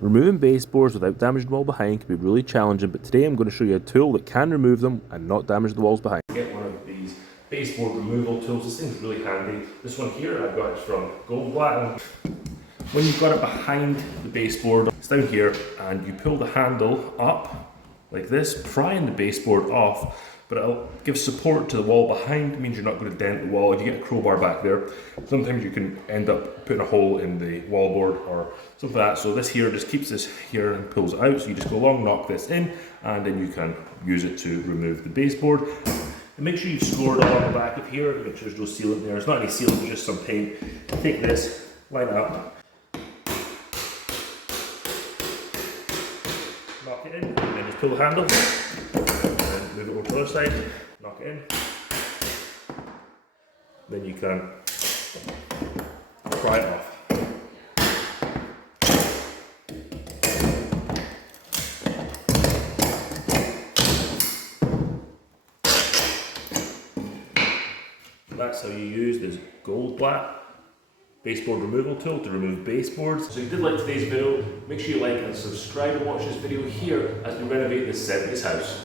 Removing baseboards without damaging the wall behind can be really challenging, but today I'm going to show you a tool that can remove them and not damage the walls behind. Get one of these baseboard removal tools. This thing's really handy. This one here I've got it from Goldblatt. When you've got it behind the baseboard, it's down here, and you pull the handle up like this, prying the baseboard off, but it'll give support to the wall behind. It means you're not going to dent the wall. If you get a crowbar back there, sometimes you can end up putting a hole in the wallboard or something like that. So this here just keeps this here and pulls it out. So you just go along, knock this in, and then you can use it to remove the baseboard. And make sure you've scored along the back of here. Make sure there's no sealant there. There's not any sealant, just some paint. Take this, line it up, knock it in, and then just pull the handle. Move it over to the other side, knock it in. Then you can pry it off. That's how you use this Goldblatt baseboard removal tool to remove baseboards. So if you did like today's video, make sure you like and subscribe and watch this video here as we renovate this 70s house.